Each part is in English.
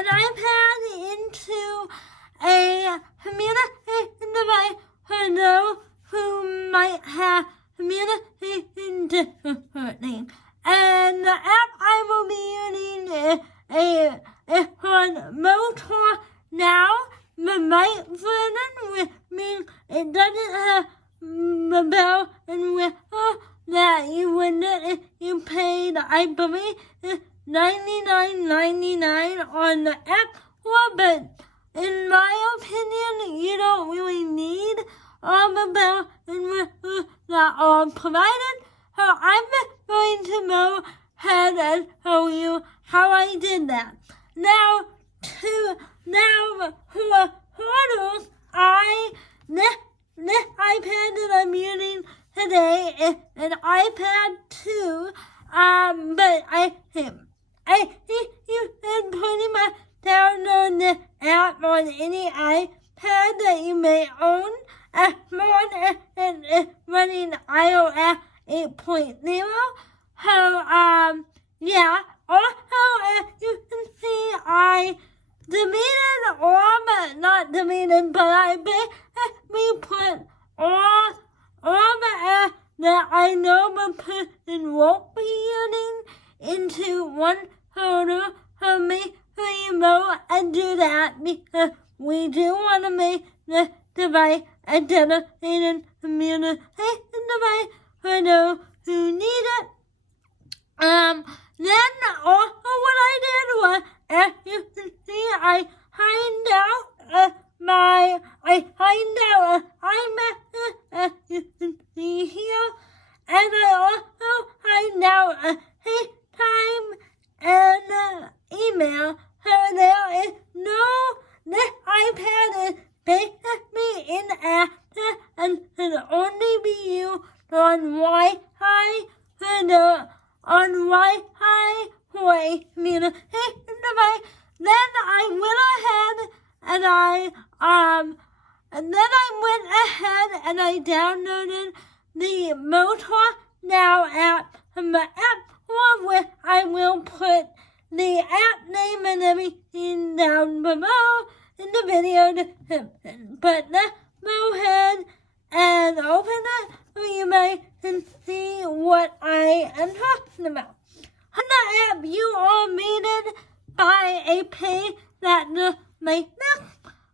an iPad into a communication device for those who might have communication difficulties. And the app I will be using is called Motor Now, the light version, which means it doesn't have the bell and whistle that you would get if you paid, I believe, $99.99 on the App Store, but in my opinion, you don't really need all the bells and whistles that are provided. So I'm just going to go ahead and show you how I did that. Now, for photos, this iPad that I'm using today is an iPad 2, but I think you can pretty much download this app on any iPad that you may own, as long as it is running iOS 8.0. So, yeah. Also, as you can see, I deleted but I basically put all the apps that I know the person won't be using into one folder. So make sure you go and do that, because we do want to make this device a dedicated communication device for those who need it. Then also what I did was, as you can see, I signed out an iMessage, as you can see here, and I also signed out a FaceTime and email. So there is this iPad is basically inactive and can only be used on Wi-Fi for a communication device. Then I went ahead and I downloaded the Motor Now app from the App Store, where I will put the app name and everything down below in the video description. But let's go ahead and open it so you may can see what I am talking about. On the app, you are greeted by a page that looks like this.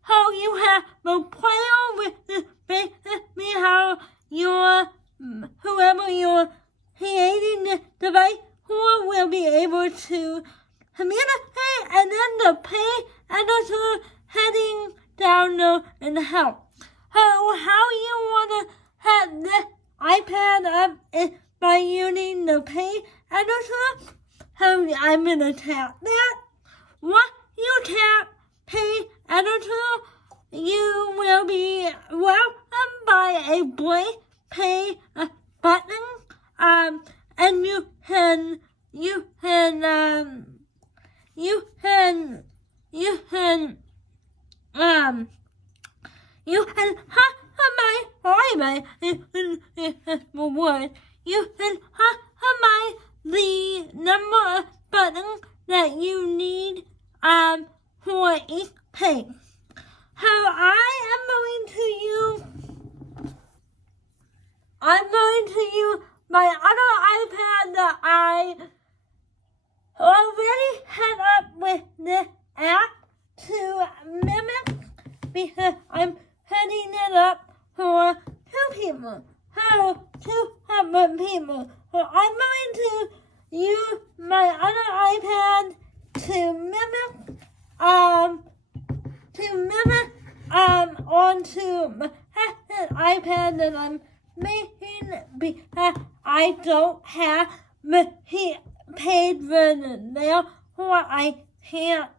So you have the player, which is basically how whoever you're creating this device for will be able to communicate, and then the page editor heading download and help. So how you want to have this iPad up is by using the page editor. So I'm going to tap that. Once you tap page editor, you will be welcomed by a blank page button, and you can customize the number of buttons that you need for each page. So I'm going to use my other iPad that I already set up with this app to mimic, because I'm setting it up for two people. So 200 people. So I'm going to use my other iPad to mimic onto the iPad that I'm making, because I don't have the paid version. Therefore I can't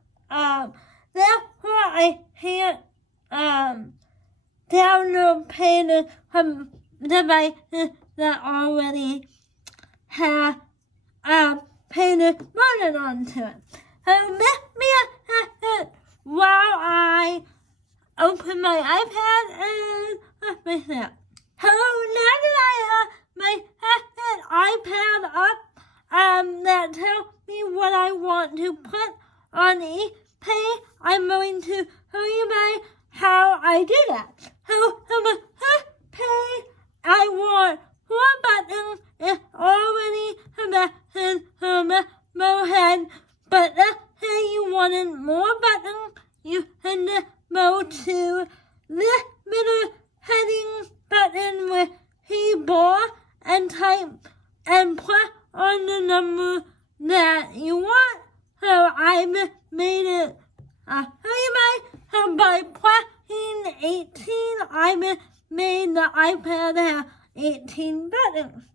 download paid from devices that already have paid version onto it. So let me while I open my iPad and with it. So now that I have my iPad up, that tells me what I want to put on each pay, I'm going to show you by how I do that. Pay, I want 4 buttons. It's already selected head, but let's say you wanted more buttons. You can go to this middle heading button with keyboard and type and press on the number that you want. So I made it by pressing 18. I made the iPad have 18 buttons.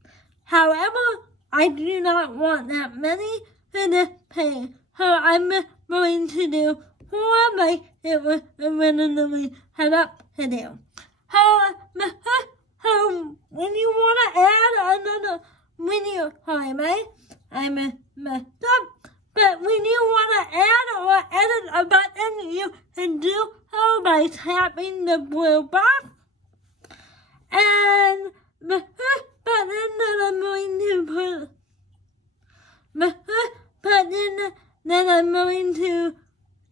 However, I do not want that many for this page, so I'm going to do 4 like it was originally set up to do. So when you want to add another video, I messed up. But when you want to add or edit a button, you can do so by tapping the blue box. And the first button that I'm going to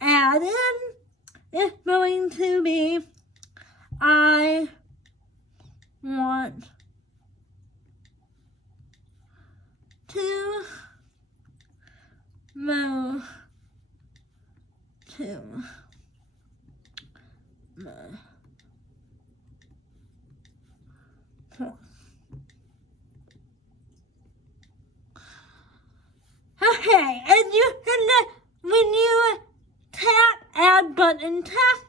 add in is going to be I want to move to okay, and you can, when you tap add button text,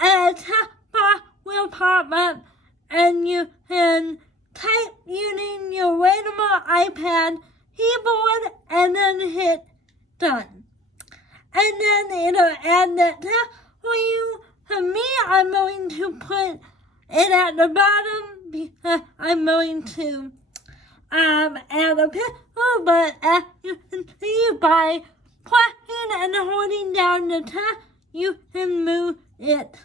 a text box will pop up and you can type using your regular iPad keyboard and then hit done. And then it'll add that text for you. For me, I'm going to put it at the bottom because I'm going to add a picture, but as you can see by pressing and holding down the text, you can move it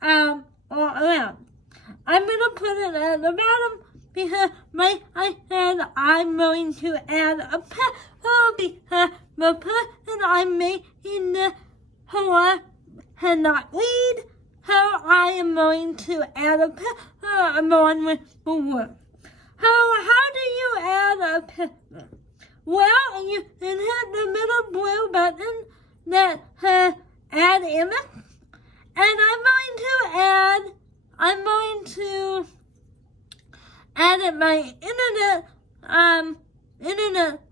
all around. I'm going to put it at the bottom because like I said, I'm going to add a picture because the person I'm making this for cannot read, so I am going to add a picture along with the word. So how do you add a picture? Well, you can hit the middle blue button that says add image, and I'm going to add it by internet,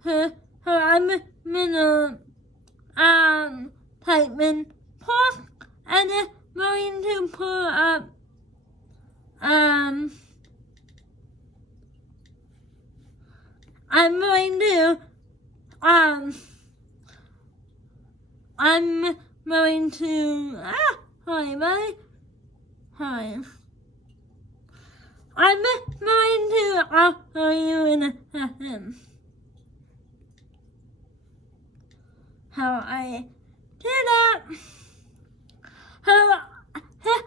so I'm gonna, type in post, and it's going to pull up, I'm going to I'll show you in a second how I do that. So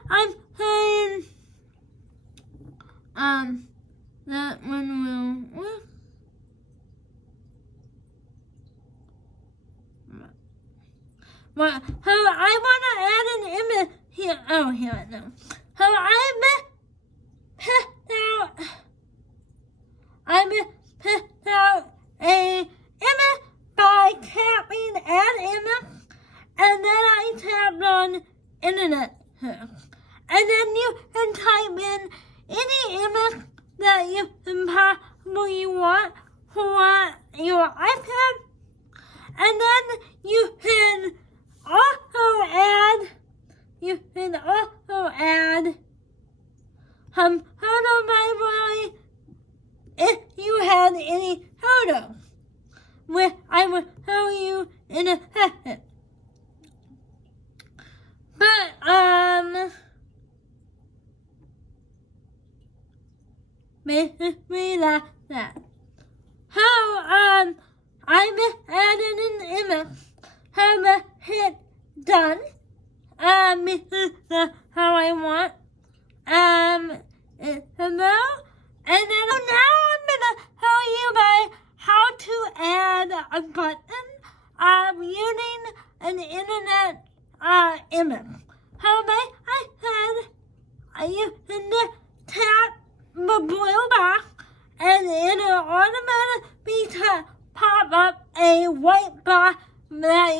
I'm saying that one will work. Well, so I want to add an image here. Oh, here, no. So I picked out a image by tapping add image, and then I tapped on internet search. And then you can type in any image that you can possibly want for your iPad, and then you can also add some photo library if you had any photos, which I will show you in a second. But basically that's that. So I added an image. So hit done. This is how I want. Hello. And then now I'm gonna show you by how to add a button using an internet image. However, you can tap the blue box and it'll automatically pop up a white box that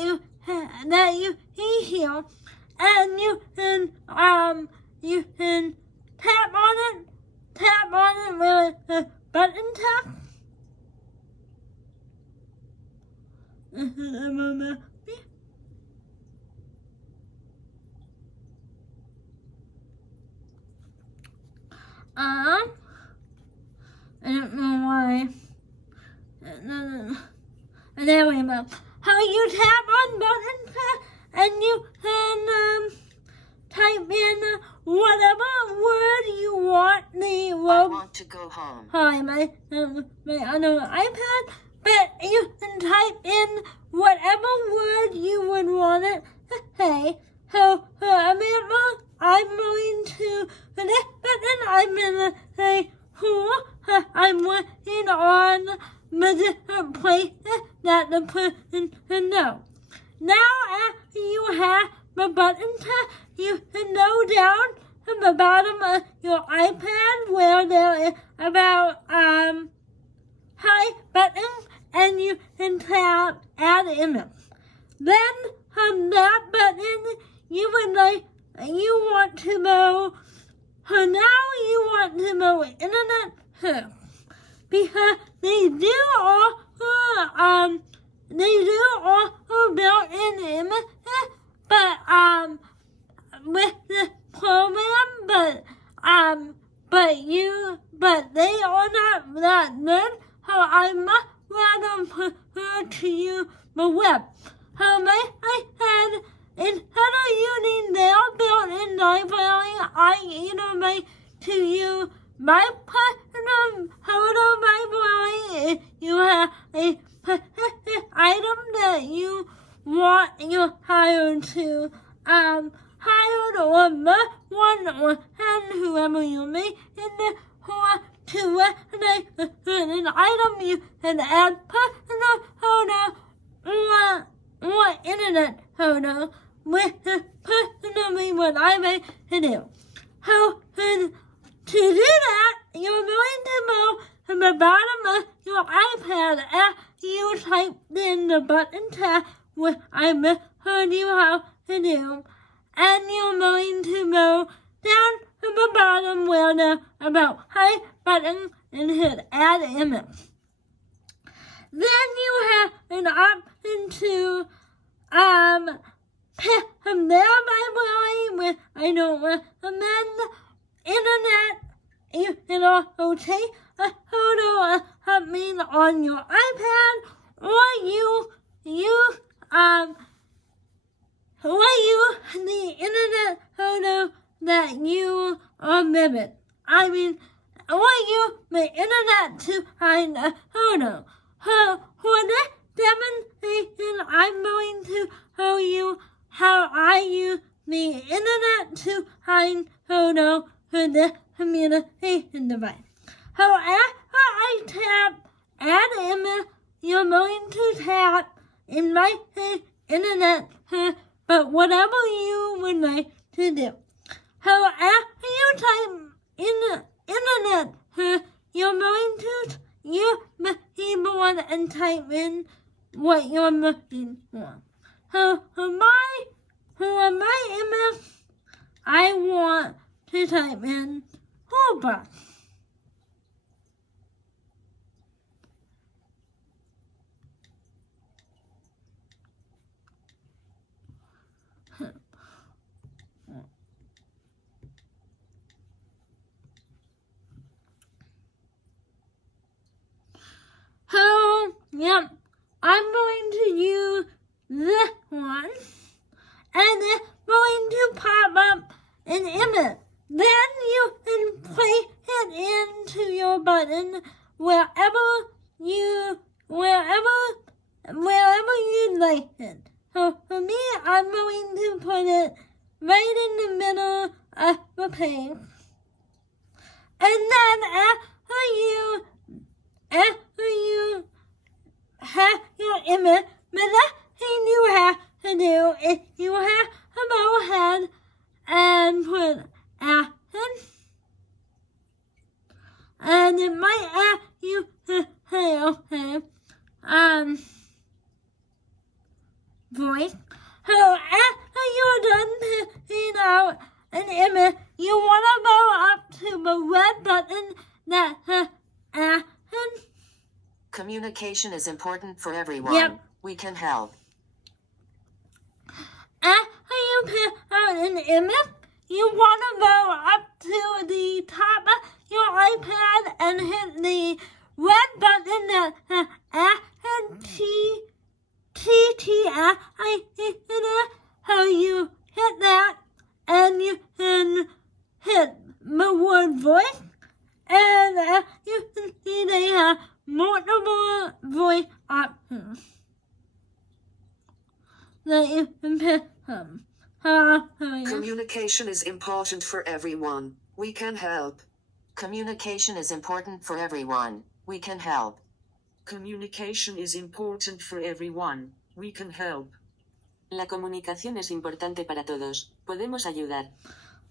you see here, and you can tap on it with a button tap. I don't know why. There we go. How you tap on button and you can type in whatever word you want. I want to go home. Hi, my other iPad, but you can type in whatever word you would want it. Hey, so remember, I'm going to this button. I'm gonna say who I'm working on the different places that the person can know. Now, after you have the button tap, you can go down to the bottom of your iPad where there is about hi button, and you can tap add image. Then from that button, you want to know. So now you want to know internet first, because they do offer built-in images, but with this program, but they are not that good. So I much rather prefer to use the web. So I had, instead of using their built-in library, I either like to use my personal photo library if you have a specific item that you want your child to hire or love one or send whoever you may in the or to recognize a certain item. You can add personal photo or internet photo with personally what I like to do. So to do that, you're going to go to the bottom of your iPad after you type in the button tap, which I heard you how to do, and you're going to go down to the bottom where the about hi button and hit add image. Then you have an option to pick from their library, which I don't recommend. Internet, you can also take a photo of something on your iPad, or you the internet photo that you are vivid. I mean, or you the internet to find a photo. So for this demonstration, I'm going to show you how I use the internet to find photo for this communication device. So after I tap add image, you're going to tap, in my case, internet, but whatever you would like to do. So after you type in internet, you're going to use the keyboard and type in what you're looking for. So for my image, I want to type in whole bus. So, yep, I'm going to use this one, and it's going to pop up an image. Then you can place it into your button wherever you like it. So for me, I'm going to put it right in the middle of the page. And then after you have your image, the next thing you have to do is you have go ahead and put action. And it might ask you to say, okay, voice. So after you're done picking out an image, you want to go up to the red button that says action. Communication is important for everyone. Yep. We can help. After you pick out an image, you want to go up to the top of your iPad and hit the red button that says action so you hit that and you can hit the word voice, and as you can see they have multiple voice options that you can pick from. Communication is important for everyone. We can help. Communication is important for everyone. We can help. Communication is important for everyone. We can help. La comunicación es importante para todos. Podemos ayudar.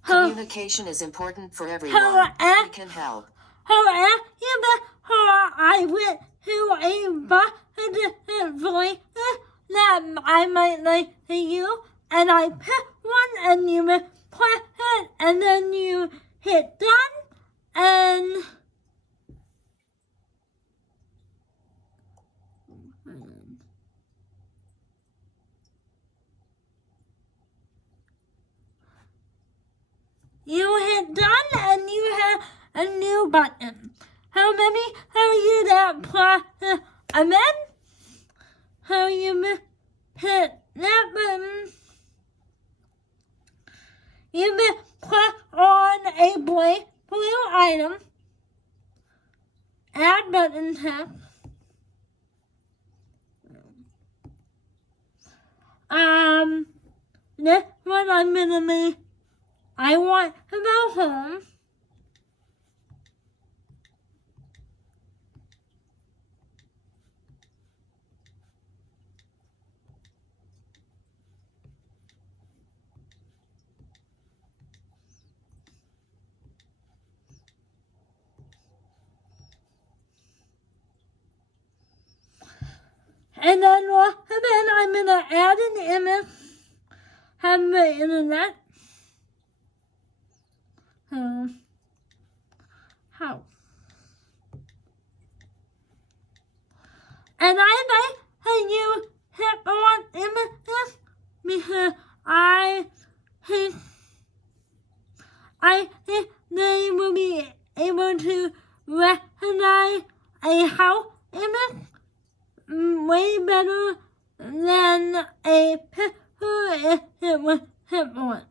Communication is important for everyone. We can help. I went to a bunch of different voices that I might like to use, and I pick one and you press it and then you hit done and you hit done and you have a new button. How many how you that process and then how you hit that button. You click on a blue item, add button text, this one I'm gonna make, I want to go home. And then I'm gonna add an image, have the internet, house. And I like how you hit on images because I think they will be able to recognize a house image way better than a picture if it was hit on.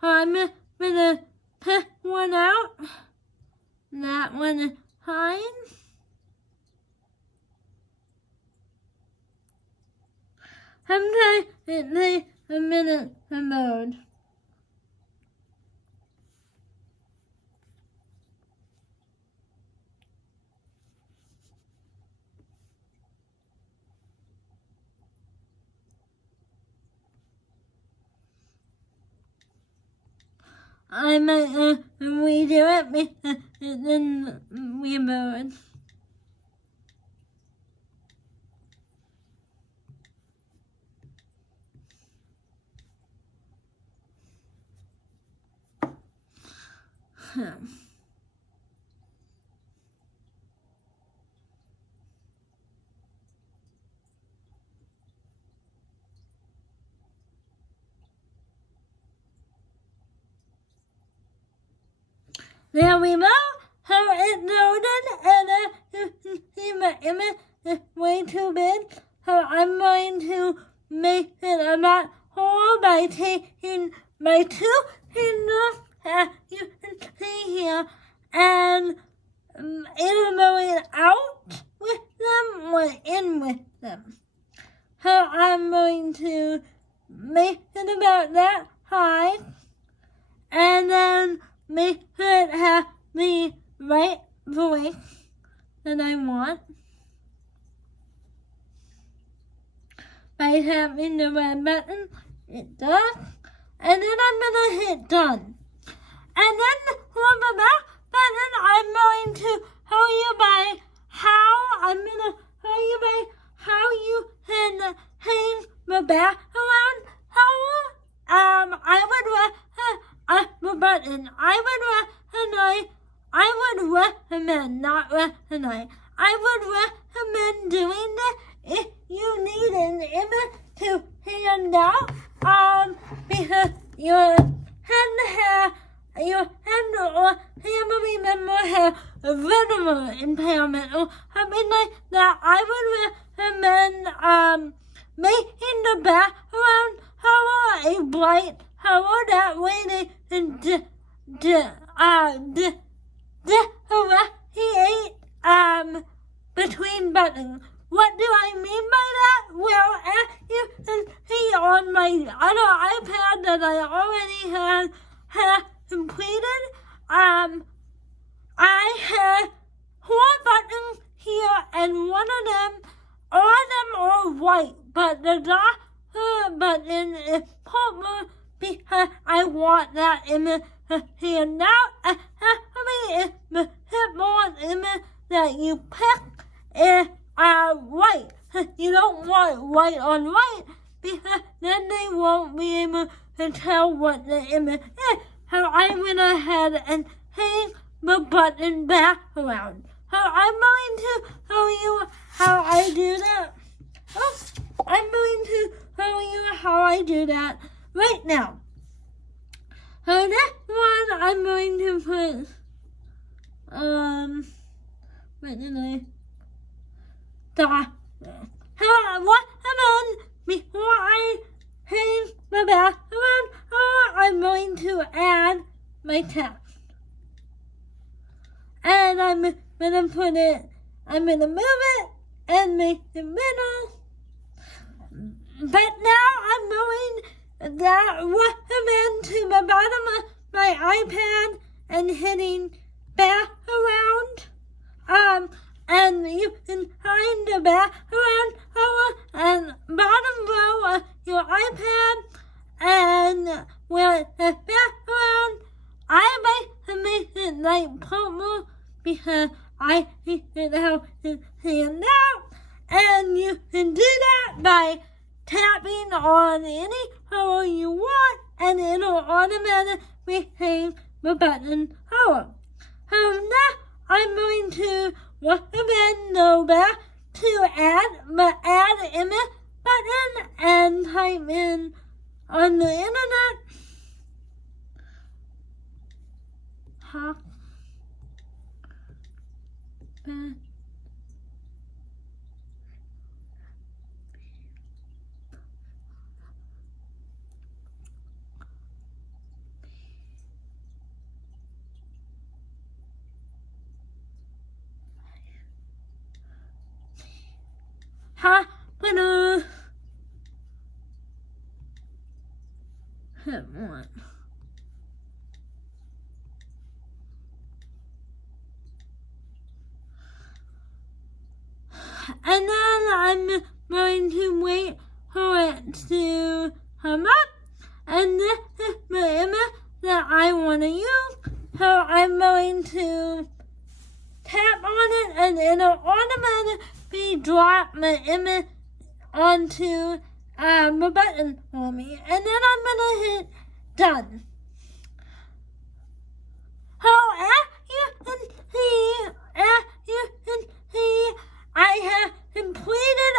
So I'm gonna pick one out. That one is fine. Sometimes it takes a minute to load. I might redo it because it didn't reload. There we go. So it loaded and you can see my image is way too big. So I'm going to make it a lot whole by taking my two fingers, as you can see here, and either going out with them or in with them. So I'm going to make it about that high and then make sure it has the right voice that I want by tapping the red button it does. And then I'm gonna hit done. And then from the back button, I'm going to show you by how you can hang the back around. I would recommend, I would recommend doing this if you need an image to hand out, because your hand or family member has a visual impairment or something like that. I would recommend making the background color a bright color. That way they can differentiate between buttons. What do I mean by that? Well, as you can see on my other iPad that I already have completed, I have 4 buttons here, and all of them are white, but the darker button is purple because I want that image to stand out. Actually, it's the clipboard image that you pick is white. You don't want white on white because then they won't be able to tell what the image is. So I went ahead and changed the button background. So I'm going to show you how I do that. I'm going to show you how I do that right now. So this one I'm going to put, what did I? What happened before I change the background? I'm going to add my text. And I'm gonna move it and make it middle. But now I'm going that recommend to the bottom of my iPad and hitting back around. And you can find the background color and bottom row of your iPad. And with the background, I like to make it like purple because I think it helps it stand out. And you can do that by tapping on any color you want, and it'll automatically change the button color. So now I'm going to recommend go back to add image button and type in on the internet hit one. And then I'm going to wait for it to come up. And this is the image that I want to use. So I'm going to tap on it and it'll automatically drop the image onto the button for me. And then I'm going to hit done. So as you can see, I have completed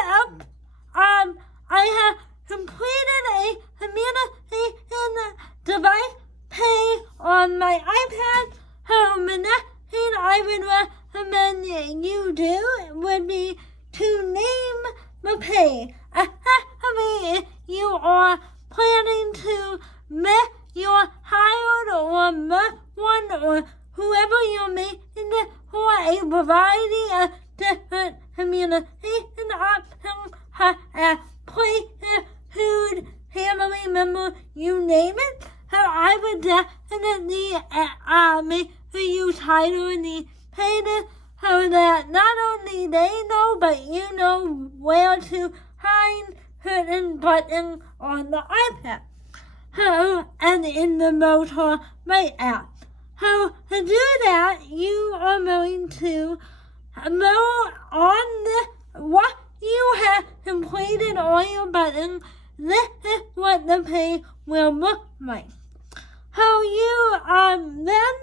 a communication device page on my iPad. So the next thing I would recommend you do would be to name the page. If you are planning to make your child or loved one or whoever you're making it for a variety of different communication options, such as places, food, family member, you name it. So I would definitely make sure you title the pages so that not only they know, but you know where to find certain button on the iPad. And in the motor right app. So to do that, you are going to go on what you have completed on your button. This is what the page will look like. So then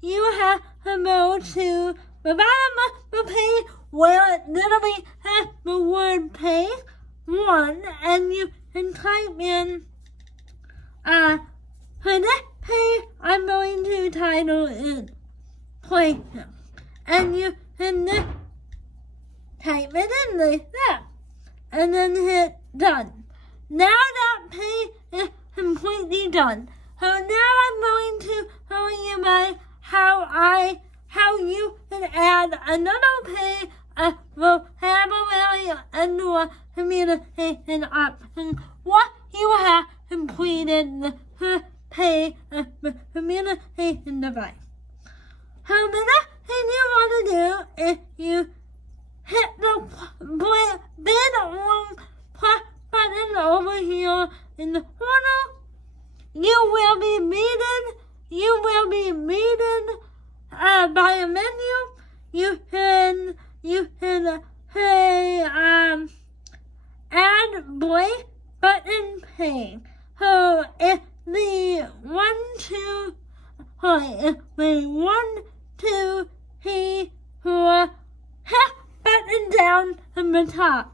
you have to go to the bottom of the page where it literally has the word page 1, and you can type in for this page I'm going to title it Playtime, and you can type it in like that, and then hit done. Now that page is completely done. So now I'm going to show you how you can add another page of vocabulary and communication option once you have completed the first page of the communication device. So the next thing you want to do is you hit the big orange plus button over here in the corner. You will be meeting by a menu. You can say add blank button page. So if the 1, 2, 3, 4, half button down from the top.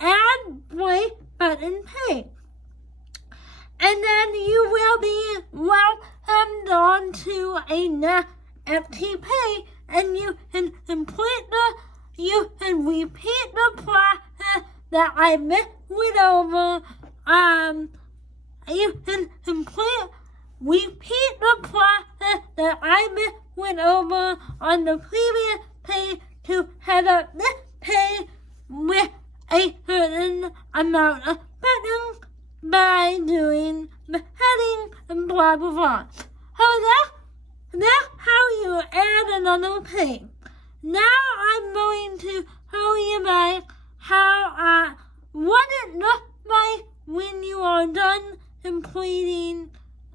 Add blank button page. And then you will be welcomed onto a empty page, and you can repeat the process that I went over. You can repeat the process that I went over on the previous page to head up this page with a certain amount of buttons by doing the heading and blah blah blah. So that's how you add another page. Now I'm going to show you guys what it looks like when you are done completing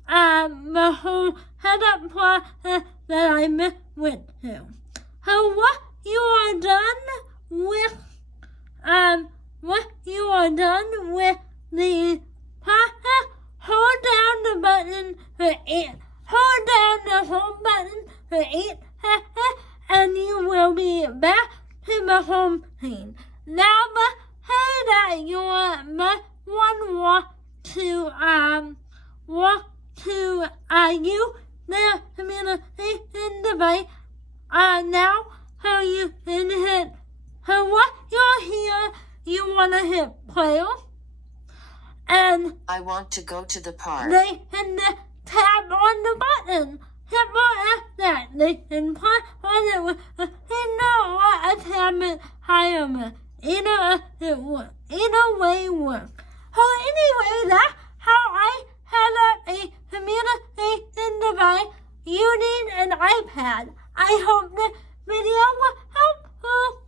the whole setup process that I went through. So what you are done with the process, hold down the button for 8. Hold down the home button for 8 seconds, and you will be back to the home screen. Now, say that your one want to use the communication device now, so you can hit. So what you're here, you want to hit play, and I want to go to the park. they can tap on the button. Simple as that. They can put on it with a tablet higher. Either way works. So anyway, that's how I set up a communication device using an iPad. I hope this video was helpful.